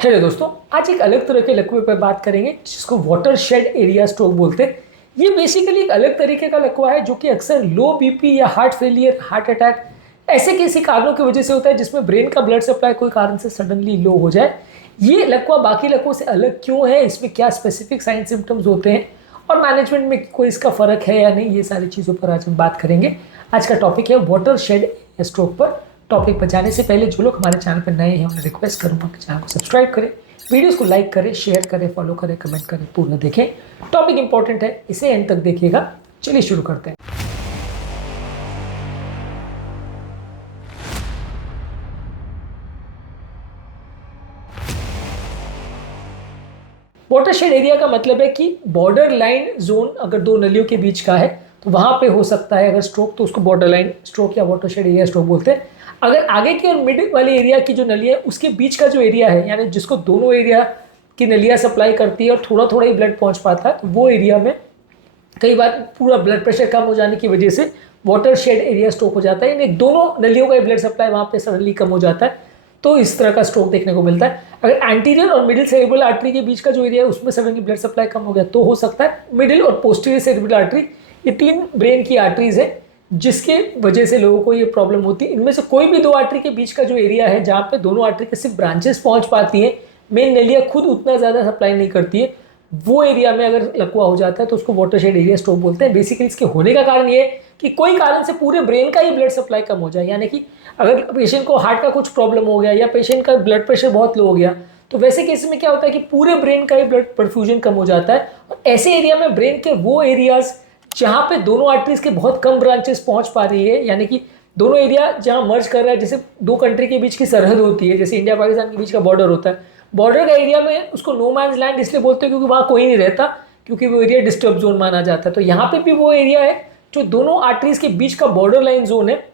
Hello दोस्तों, आज एक अलग तरह के लकवे पर बात करेंगे जिसको वाटर शेड एरिया स्ट्रोक बोलते हैं। ये बेसिकली एक अलग तरीके का लकवा है जो कि अक्सर लो बीपी या हार्ट फेलियर, हार्ट अटैक ऐसे किसी कारणों की वजह से होता है जिसमें ब्रेन का ब्लड सप्लाई कोई कारण से सडनली लो हो जाए। ये लकवा बाकी लकवों से अलग क्यों है, इसमें क्या स्पेसिफिक साइन सिम्टम्स होते हैं और मैनेजमेंट में कोई इसका फर्क है या नहीं, ये सारी चीज़ों पर आज हम बात करेंगे। आज का टॉपिक है वाटर शेड स्ट्रोक पर। टॉपिक पर जाने से पहले जो लोग हमारे चैनल पर नए हैं उन्हें रिक्वेस्ट करूंगा कि चैनल को सब्सक्राइब करें, वीडियोस को लाइक करें, शेयर करें, फॉलो करें, कमेंट करें, पूरा देखें। टॉपिक इंपॉर्टेंट है, इसे एंड तक देखिएगा। चलिए शुरू करते हैं। वाटरशेड एरिया का मतलब है कि बॉर्डर लाइन जोन अगर दो नलियों के बीच का है तो वहां पे हो सकता है अगर स्ट्रोक, तो उसको बॉर्डर लाइन स्ट्रोक या वाटरशेड एरिया स्ट्रोक बोलते हैं। अगर आगे की और मिड वाली एरिया की जो नली है उसके बीच का जो एरिया है, यानी जिसको दोनों एरिया की नलियाँ सप्लाई करती है और थोड़ा थोड़ा ही ब्लड पहुंच पाता है, तो वो एरिया में कई बार पूरा ब्लड प्रेशर कम हो जाने की वजह से वाटरशेड एरिया स्ट्रोक हो जाता है। यानी दोनों नलियों का ब्लड सप्लाई वहाँ पे सडनली कम हो जाता है, तो इस तरह का स्ट्रोक देखने को मिलता है। अगर एंटीरियर और मिडिल सेरेब्रल आर्टरी के बीच का जो एरिया है उसमें सडनली ब्लड सप्लाई कम हो गया तो हो सकता है। मिडिल और पोस्टीरियर सेरेब्रल आर्टरी, ये तीन ब्रेन की आर्टरीज है जिसके वजह से लोगों को ये प्रॉब्लम होती है। इनमें से कोई भी दो आर्टरी के बीच का जो एरिया है जहाँ पे दोनों आर्टरी के सिर्फ ब्रांचेस पहुंच पाती है, मेन नलियाँ खुद उतना ज़्यादा सप्लाई नहीं करती है, वो एरिया में अगर लकवा हो जाता है तो उसको वाटरशेड एरिया स्ट्रोक बोलते हैं। बेसिकली इसके होने का कारण ये है कि कोई कारण से पूरे ब्रेन का ही ब्लड सप्लाई कम हो जाए। यानी कि अगर पेशेंट को हार्ट का कुछ प्रॉब्लम हो गया या पेशेंट का ब्लड प्रेशर बहुत लो हो गया, तो वैसे केस में क्या होता है कि पूरे ब्रेन का ही ब्लड परफ्यूजन कम हो जाता है। और ऐसे एरिया में ब्रेन के वो एरियाज जहाँ पे दोनों आर्टरीज के बहुत कम ब्रांचेस पहुंच पा रही है, यानी कि दोनों एरिया जहाँ मर्ज कर रहा है, जैसे दो कंट्री के बीच की सरहद होती है, जैसे इंडिया पाकिस्तान के बीच का बॉर्डर होता है, बॉर्डर का एरिया में उसको नो मैन्स लैंड इसलिए बोलते हैं क्योंकि वहाँ कोई नहीं रहता, क्योंकि वो एरिया डिस्टर्ब जोन माना जाता है। तो यहाँ पे भी वो एरिया है जो दोनों आर्टरीज के बीच का बॉर्डर लाइन जोन है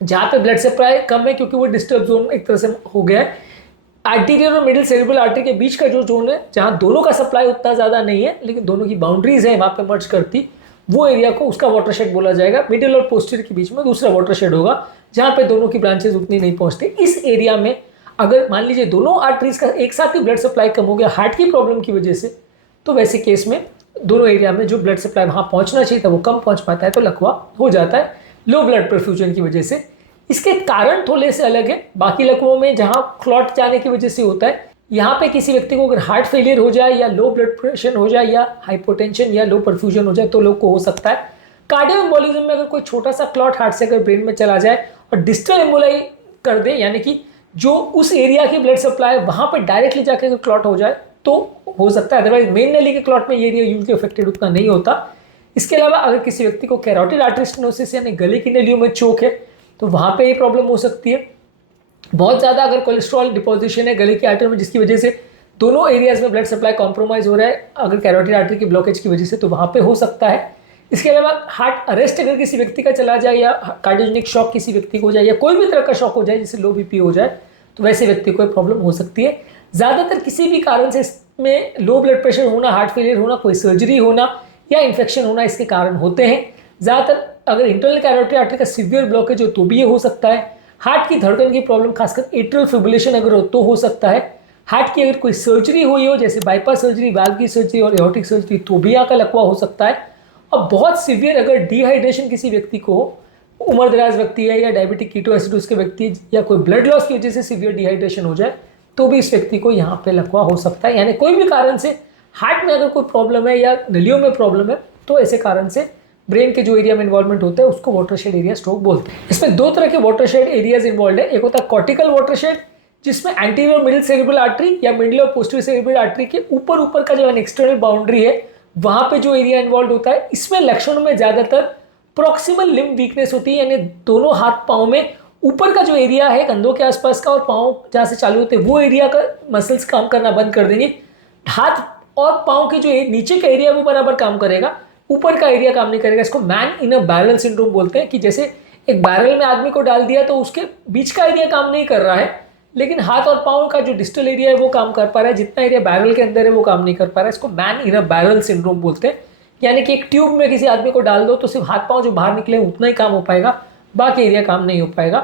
जहाँ पे ब्लड सप्लाई कम है, क्योंकि वो डिस्टर्ब जोन एक तरह से हो गया है। आर्टीरियर और मिडिल सेरेब्रल आर्टरी के बीच का जो जोन है जहाँ दोनों का सप्लाई उतना ज़्यादा नहीं है लेकिन दोनों की बाउंड्रीज है वहाँ पे मर्ज करती, वो एरिया को उसका वाटरशेड बोला जाएगा। मिडिल और पोस्टीरियर के बीच में दूसरा वाटरशेड होगा जहाँ पे दोनों की ब्रांचेज उतनी नहीं पहुँचती। इस एरिया में अगर मान लीजिए दोनों आर्टरीज का एक साथ ही ब्लड सप्लाई कम हो गया हार्ट की प्रॉब्लम की वजह से, तो वैसे केस में दोनों एरिया में जो ब्लड सप्लाई वहाँ पहुँचना चाहिए था वो कम पहुँच पाता है, तो लकवा हो जाता है लो ब्लड परफ्यूजन की वजह से। इसके कारण थोड़े से अलग है बाकी लकवों में जहाँ क्लॉट जाने की वजह से होता है। यहाँ पे किसी व्यक्ति को अगर हार्ट फेलियर हो जाए या लो ब्लड प्रेशर हो जाए या हाइपोटेंशन या लो परफ्यूजन हो जाए तो लोग को हो सकता है। कार्डियो एम्बोलिज्म में अगर कोई छोटा सा क्लॉट हार्ट से अगर ब्रेन में चला जाए और डिस्टल एम्बोलाई कर दे, यानी कि जो उस एरिया की ब्लड सप्लाई वहाँ पर डायरेक्टली जाकर अगर क्लॉट हो जाए तो हो सकता है। अदरवाइज मेन नली के क्लॉट में ये एरिया यूजली अफेक्टेड उतना नहीं होता। इसके अलावा अगर किसी व्यक्ति को कैरोटिड आर्टरी स्टेनोसिस यानी गले की नलियों में चोक है तो वहाँ पे ये प्रॉब्लम हो सकती है। बहुत ज़्यादा अगर कोलेस्ट्रॉल डिपोजिशन है गले की आर्टरी में जिसकी वजह से दोनों एरियाज में ब्लड सप्लाई कॉम्प्रोमाइज हो रहा है अगर कैरोटिड आर्टरी की ब्लॉकेज की वजह से, तो वहाँ पे हो सकता है। इसके अलावा हार्ट अरेस्ट अगर किसी व्यक्ति का चला जाए या कार्डियोजेनिक शॉक किसी व्यक्ति को हो जाए या कोई भी तरह का शॉक हो जाए जैसे लो बीपी हो जाए, तो वैसे व्यक्ति को प्रॉब्लम हो सकती है। ज़्यादातर किसी भी कारण से इसमें लो ब्लड प्रेशर होना, हार्ट फेलियर होना, कोई सर्जरी होना या इन्फेक्शन होना इसके कारण होते हैं। ज़्यादातर अगर इंटरनल कैरोटिड आर्टरी का सीवियर ब्लॉकेज हो तो भी ये हो सकता है। हार्ट की धड़कन की प्रॉब्लम खासकर एट्रियल फिब्रिलेशन अगर हो तो हो सकता है। हार्ट की अगर कोई सर्जरी हुई हो जैसे बाईपास सर्जरी, वाल्व की सर्जरी और एओर्टिक सर्जरी, तो भी यहाँ का लकवा हो सकता है। और बहुत सीवियर अगर डिहाइड्रेशन किसी व्यक्ति को हो, उम्र दराज व्यक्ति है या डायबिटिक कीटोएसिडोसिस के व्यक्ति या कोई ब्लड लॉस की वजह से सीवियर डिहाइड्रेशन हो जाए तो भी इस व्यक्ति को यहाँ पे लकवा हो सकता है। यानी कोई भी कारण से हार्ट में अगर कोई प्रॉब्लम है या नलियों में प्रॉब्लम है तो ऐसे कारण से ब्रेन के जो एरिया में इन्वॉल्वमेंट होता है उसको वाटरशेड एरिया स्ट्रोक बोलते हैं। इसमें दो तरह के वाटरशेड एरियाज इन्वॉल्व है। एक होता है कॉर्टिकल वाटरशेड जिसमें एंटीरियर मिडिल सेरेब्रल आर्टरी या मिडिल और पोस्टीरियर सेरेब्रल आर्टरी के ऊपर का जो एक्सटर्नल बाउंड्री है वहां पे जो एरिया इन्वॉल्व होता है। इसमें लक्षणों में ज्यादातर प्रॉक्सिमल लिम्ब वीकनेस होती है, यानी दोनों हाथ पाँव में ऊपर का जो एरिया है कंधों के आसपास का और पाँव जहाँ से चालू होते हैं वो एरिया का मसल्स काम करना बंद कर देंगे। हाथ और पाँव के जो नीचे का एरिया वो बराबर काम करेगा, ऊपर का एरिया काम नहीं करेगा। इसको man in a barrel syndrome बोलते हैं कि जैसे एक बैरल में आदमी को डाल दिया तो उसके बीच का एरिया काम नहीं कर रहा है लेकिन हाथ और पाँव का जो डिस्टल एरिया है वो काम कर पा रहा है, जितना एरिया बैरल के अंदर है वो काम नहीं कर पा रहा है। इसको man in a barrel syndrome बोलते हैं। यानी कि एक ट्यूब में किसी आदमी को डाल दो तो सिर्फ हाथ पाँव जो बाहर निकले उतना ही काम हो पाएगा, बाकी एरिया काम नहीं हो पाएगा।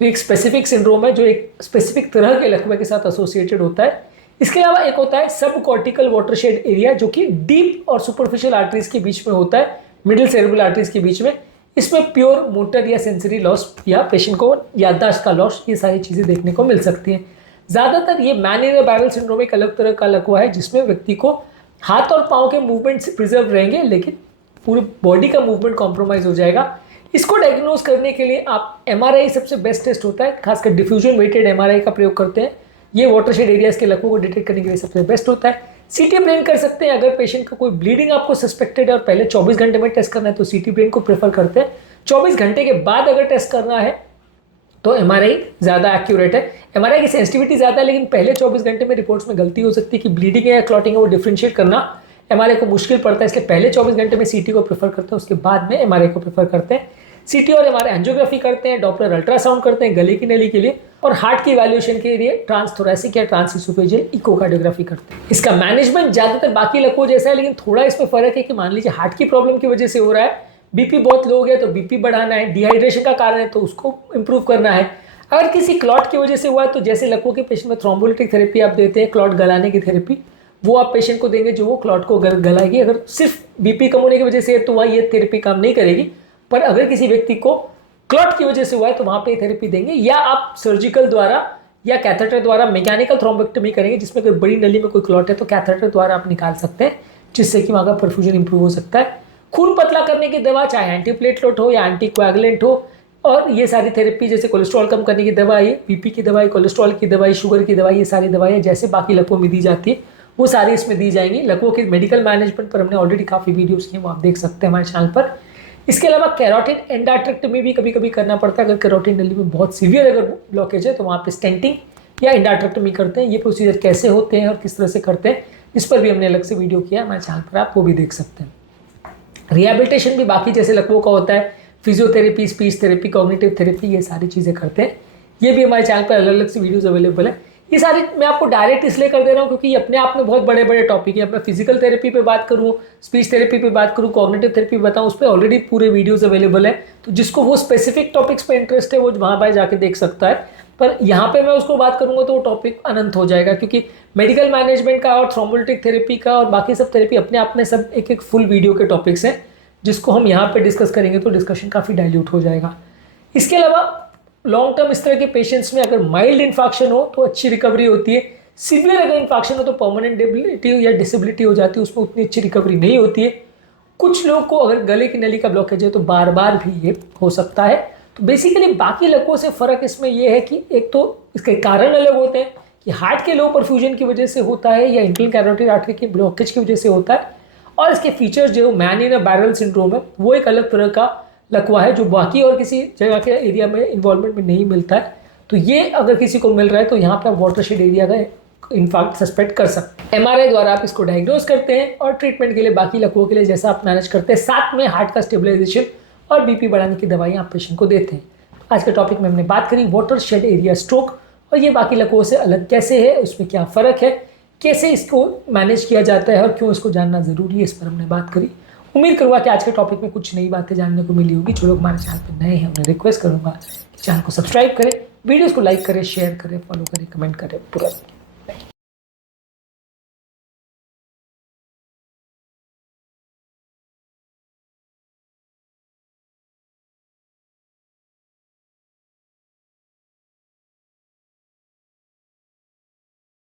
तो एक स्पेसिफिक सिंड्रोम है जो एक स्पेसिफिक तरह के लकवे के साथ एसोसिएटेड होता है। इसके अलावा एक होता है सब कॉर्टिकल वाटरशेड एरिया, जो कि डीप और सुपरफिशियल आर्टरीज के बीच में होता है, मिडिल सेरेब्रल आर्टरीज के बीच में। इसमें प्योर मोटर या सेंसरी लॉस या पेशेंट को याददाश्त का लॉस, ये सारी चीज़ें देखने को मिल सकती हैं। ज़्यादातर ये मैन इन बैरल सिंड्रोम एक अलग तरह का लकवा है, जिसमें व्यक्ति को हाथ और पाँव के मूवमेंट्स प्रिजर्व रहेंगे, लेकिन पूरी बॉडी का मूवमेंट कॉम्प्रोमाइज़ हो जाएगा। इसको डायग्नोज करने के लिए आप एमआरआई सबसे बेस्ट टेस्ट होता है, खासकर डिफ्यूजन वेटेड एमआरआई का प्रयोग करते हैं। ये वाटरशेड एरियाज के लकवों को डिटेक्ट करने के लिए सबसे बेस्ट होता है। सीटी ब्रेन कर सकते हैं, अगर पेशेंट का कोई ब्लीडिंग आपको सस्पेक्टेड है और पहले 24 घंटे में टेस्ट करना है तो सीटी ब्रेन को प्रेफर करते हैं। 24 घंटे के बाद अगर टेस्ट करना है तो एमआरआई ज़्यादा एक्यूरेट है। एमआरआई की सेंसिटिविटी ज़्यादा है, लेकिन पहले 24 घंटे में रिपोर्ट्स में गलती हो सकती है कि ब्लीडिंग है या क्लॉटिंग है, वो डिफ्रेंशिएट करना एमआरआई को मुश्किल पड़ता है, इसलिए पहले 24 घंटे में सीटी को प्रेफर करते हैं, उसके बाद में एमआरआई को प्रेफर करते हैं। सीटी और एमआरआई एंजियोग्राफी करते हैं, डॉपलर अल्ट्रासाउंड करते हैं गले की नली के लिए, और हार्ट की इवैल्यूएशन के लिए ट्रांसथोरेसिक या ट्रांसइसोफेजियल इकोकार्डियोग्राफी करते हैं। इसका मैनेजमेंट ज़्यादातर बाकी लकवों जैसा है, लेकिन थोड़ा इसमें फर्क है कि मान लीजिए हार्ट की प्रॉब्लम की वजह से हो रहा है, बीपी बहुत लो हो गया तो बीपी बढ़ाना है, डिहाइड्रेशन का कारण है तो उसको इंप्रूव करना है। अगर किसी क्लॉट की वजह से हुआ है तो जैसे लकवों के पेशेंट में थ्रोम्बोलिटिक थेरेपी आप देते हैं, क्लॉट गलाने की थेरेपी, वो आप पेशेंट को देंगे जो वो क्लॉट को गलाएगी। अगर सिर्फ बीपी कम होने की वजह से है तो वहाँ ये थेरेपी काम नहीं करेगी, पर अगर किसी व्यक्ति को क्लॉट की वजह से हुआ है तो वहाँ पे थेरेपी देंगे, या आप सर्जिकल द्वारा या कैथेटर द्वारा मैकेनिकल थ्रोम्बेक्टमी करेंगे, जिसमें कोई बड़ी नली में कोई क्लॉट है तो कैथेटर द्वारा आप निकाल सकते हैं, जिससे कि वहाँ का परफ्यूजन इंप्रूव हो सकता है। खून पतला करने की दवा, चाहे एंटीप्लेटलेट हो या एंटीकोएगुलेंट हो, और ये सारी थेरेपी जैसे कोलेस्ट्रॉल कम करने की दवाई, बीपी की दवाई, कोलेस्ट्रॉल की दवाई, शुगर की दवाई, ये सारी दवाइयाँ जैसे बाकी लकवों में दी जाती है वो सारी इसमें दी जाएंगी। लकवों के मेडिकल मैनेजमेंट पर हमने ऑलरेडी काफ़ी वीडियोस किए, वो आप देख सकते हैं हमारे चैनल पर। इसके अलावा कैरोटिड एंडाट्रेक्टमी भी कभी कभी करना पड़ता है, अगर कैरोटिड नली में बहुत सीवियर अगर ब्लॉकेज है तो वहाँ पे स्टेंटिंग या एंडाट्रेक्टमी करते हैं। ये प्रोसीजर कैसे होते हैं और किस तरह से करते हैं, इस पर भी हमने अलग से वीडियो किया, हमारे चैनल पर आप वो भी देख सकते हैं। रिहेबिलिटेशन भी बाकी जैसे लकवों का होता है, physiotherapy, speech therapy, cognitive therapy, ये सारी चीज़ें करते हैं। ये भी हमारे चैनल पर अलग अलग से वीडियोस अवेलेबल है। ये सारी मैं आपको डायरेक्ट इसलिए कर दे रहा हूँ क्योंकि ये अपने आप में बहुत बड़े बड़े टॉपिक है। मैं फिजिकल थेरेपी पे बात करूँ, स्पीच थेरेपी पे बात करूँ, कॉग्निटिव थेरेपी बताऊँ, उस पर ऑलरेडी पूरे वीडियोस अवेलेबल है, तो जिसको वो स्पेसिफिक टॉपिक्स पे इंटरेस्ट है वो वहाँ पर जाके देख सकता है। पर यहाँ पे मैं उसको बात करूँगा तो वो टॉपिक अनंत हो जाएगा, क्योंकि मेडिकल मैनेजमेंट का और थ्रोम्बोलिटिक थेरेपी का और बाकी सब थेरेपी अपने आप में सब एक एक फुल वीडियो के टॉपिक्स हैं, जिसको हम यहाँ पे डिस्कस करेंगे तो डिस्कशन काफ़ी डाइल्यूट हो जाएगा। इसके अलावा लॉन्ग टर्म इस तरह के पेशेंट्स में अगर माइल्ड इन्फेक्शन हो तो अच्छी रिकवरी होती है, सीवियर अगर इन्फेक्शन हो तो परमानेंट डिसेबिलिटी या डिसेबिलिटी हो जाती है, उसमें उतनी अच्छी रिकवरी नहीं होती है। कुछ लोग को अगर गले की नली का ब्लॉकेज है तो बार बार भी ये हो सकता है। तो बेसिकली बाकी लकवों से फ़र्क इसमें यह है कि एक तो इसके कारण अलग होते हैं कि हार्ट के लो परफ्यूजन की वजह से होता है या इंटरनल कैरोटिड आर्टरी के ब्लॉकेज की वजह से होता है, और इसके फीचर्स जो मैन इन बैरल सिंड्रोम है वो एक अलग तरह का लकवा है जो बाकी और किसी जगह के एरिया में इन्वॉल्वमेंट में नहीं मिलता है। तो ये अगर किसी को मिल रहा है तो यहाँ पे आप वाटरशेड एरिया का इन्फैक्ट सस्पेक्ट कर सकते हैं। एमआरआई द्वारा आप इसको डायग्नोज करते हैं और ट्रीटमेंट के लिए बाकी लकवों के लिए जैसा आप मैनेज करते हैं, साथ में हार्ट का स्टेबलाइजेशन और बीपी बढ़ाने की दवाइयाँ आप पेशेंट को देते हैं। आज के टॉपिक में हमने बात करी वाटरशेड एरिया स्ट्रोक, और ये बाकी लकवों से अलग कैसे है, उसमें क्या फ़र्क है, कैसे इसको मैनेज किया जाता है और क्यों इसको जानना ज़रूरी है, इस पर हमने बात करी। उम्मीद करूँगा कि आज के टॉपिक में कुछ नई बातें जानने को मिली होगी। जो लोग हमारे चैनल पर नए हैं उन्हें रिक्वेस्ट करूँगा कि चैनल को सब्सक्राइब करें, वीडियोज़ को लाइक करें, शेयर करें, फॉलो करें, कमेंट करें तुरंत।